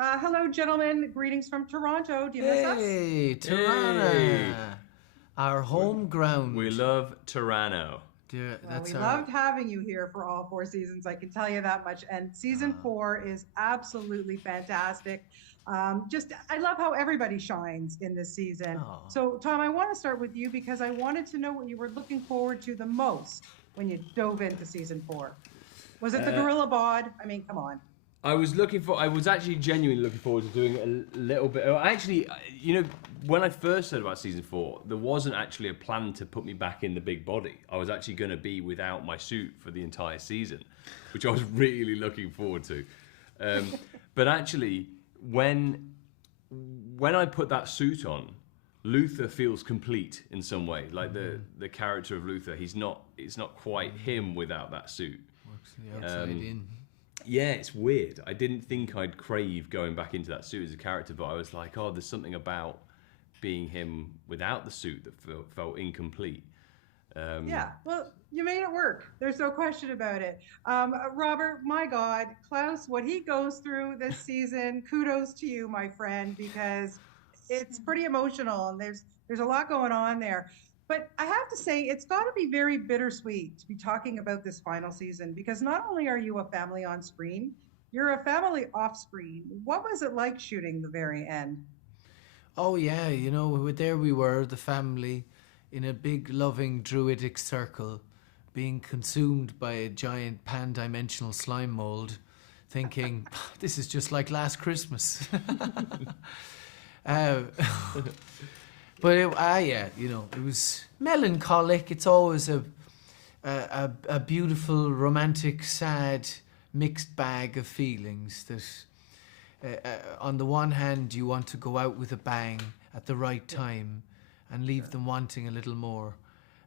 Hello, gentlemen. Greetings from Toronto. Do you miss us? Hey, Hey, Tirana, our we, home we ground. love Toronto. Dear, Well, that's we our. loved having you here for all four seasons. I can tell you that much. And season Ah, four is absolutely fantastic. I love how everybody shines in this season. oh, So, Tom, I want to start with you because I wanted to know what you were looking forward to the most when you dove into season four. Was it the Uh, gorilla bod? I mean, come on. I was actually genuinely looking forward to doing a little bit. Actually, when I first heard about season four, there wasn't actually a plan to put me back in the big body. I was actually going to be without my suit for the entire season, which I was really looking forward to. Um, but actually, when I put that suit on, Luther feels complete in some way. Like the character of Luther, it's not quite him without that suit. works the outside in. Yeah, it's weird. I didn't think I'd crave going back into that suit as a character, but I was like, oh, there's something about being him without the suit that felt incomplete. Um, Yeah, well, you made it work. There's no question about it. Robert, my God, Klaus, what he goes through this season, kudos to you, my friend, because it's pretty emotional and there's a lot going on there. But I have to say, it's got to be very bittersweet to be talking about this final season because not only are you a family on screen, you're a family off screen. What was it like shooting the very end? Oh yeah, there we were, the family, in a big loving druidic circle, being consumed by a giant pan-dimensional slime mold, thinking this is just like last Christmas. uh, yeah, it was melancholic. It's always a beautiful, romantic, sad, mixed bag of feelings that, on the one hand, you want to go out with a bang at the right time and leave them wanting a little more.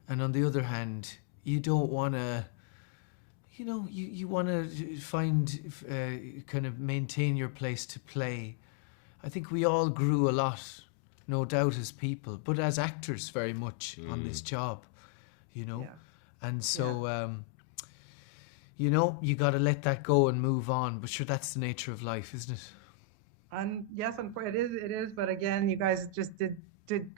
And on the other hand, you don't want to, you want to find, kind of maintain your place to play. I think we all grew a lot, no doubt, as people, but as actors very much on this job, you know. Yeah, And yeah. so, you got to let that go and move on. But sure, that's the nature of life, isn't it? Yes, it is. But again, you guys just did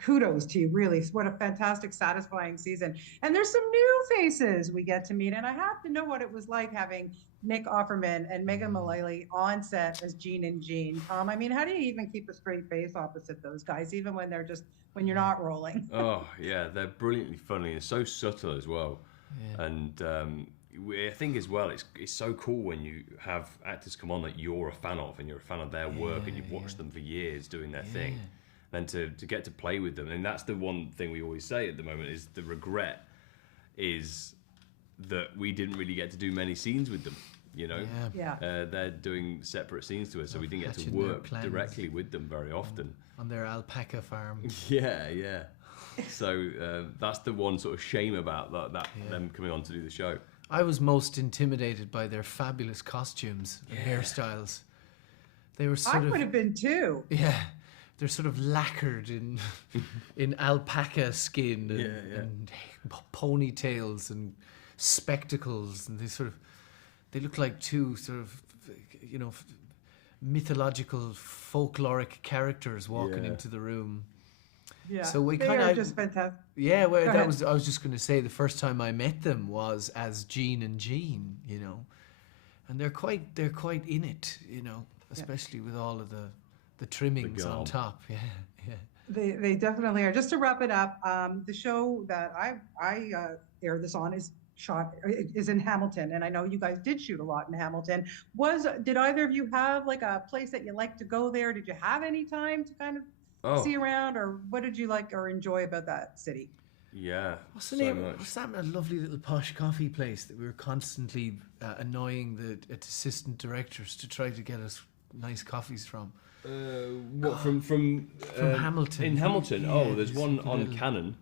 kudos to you. Really, what a fantastic, satisfying season. And there's some new faces we get to meet, and I have to know what it was like having Nick Offerman and Megan Mullally on set as Gene and Jean. Tom, I mean, how do you even keep a straight face opposite those guys, even when they're just when you're not rolling? oh yeah, they're brilliantly funny and so subtle as well. Yeah. And I think as well, it's so cool when you have actors come on that you're a fan of and you're a fan of their work and you've watched them for years doing their thing. Then to get to play with them, and that's the one thing we always say at the moment is the regret is that we didn't really get to do many scenes with them. Yeah. Yeah. They're doing separate scenes to us, so we didn't get to Hatching their work plans. directly with them very often. On their alpaca farm. Yeah, yeah. So that's the one sort of shame about that them coming on to do the show. I was most intimidated by their fabulous costumes and hairstyles. They were I sort would of, have been too. yeah, they're sort of lacquered in in alpaca skin and, Yeah, yeah. and ponytails and spectacles, and they look like two sort of, mythological folkloric characters walking Yeah. into the room. Yeah. So we They kind are of, just fantastic. yeah, well, Go that ahead. was, I was just going to say the first time I met them was as Jean and Jean, and they're quite in it, especially with all of the trimmings on garb. top. Yeah, yeah. They definitely are. Just to wrap it up, the show that I air this on is in Hamilton, and I know you guys did shoot a lot in Hamilton. Did either of you have like a place that you like to go there? Did you have any time to kind of Oh, see around, or what did you like or enjoy about that city? yeah, What's the so name? much. What's that lovely little posh coffee place that we were constantly annoying the assistant directors to try to get us nice coffees from? What From Hamilton. In Hamilton, Yeah, oh, there's it's one a on little- Cannon.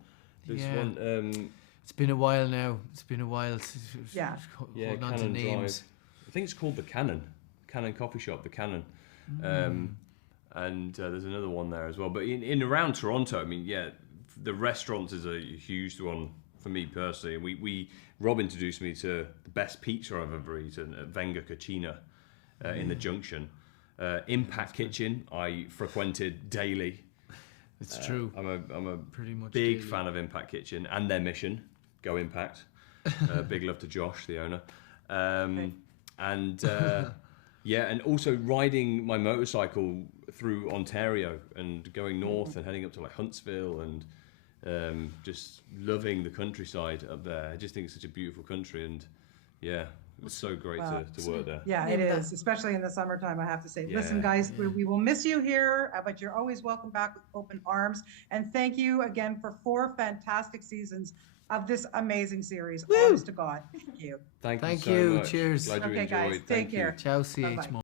There's Yeah. one, It's been a while now. It's been a while since Yeah. yeah, holding on to Cannon Drive. names. I think it's called the Cannon Coffee Shop, the Cannon. And there's another one there as well. But in around Toronto, I mean, yeah, the restaurants is a huge one for me personally. We Rob introduced me to the best pizza I've ever eaten at Venga Cucina in the Junction. Impact Kitchen, I frequented daily. It's true. I'm a Pretty much big daily. fan of Impact Kitchen and their mission, Go Impact. Big love to Josh, the owner. And yeah, and also riding my motorcycle through Ontario and going north and heading up to like Huntsville and just loving the countryside up there. I just think it's such a beautiful country, and yeah, it was so great to work there. Yeah, it is, especially in the summertime, I have to say. Yeah, Listen, guys, we will miss you here, but you're always welcome back with open arms. And thank you again for 4 fantastic seasons of this amazing series. Honest to God. Thank you. Thank Thank you so you. much. Cheers. Glad you Okay, enjoyed. guys, take Thank you. care. Ciao, CH. Bye-bye.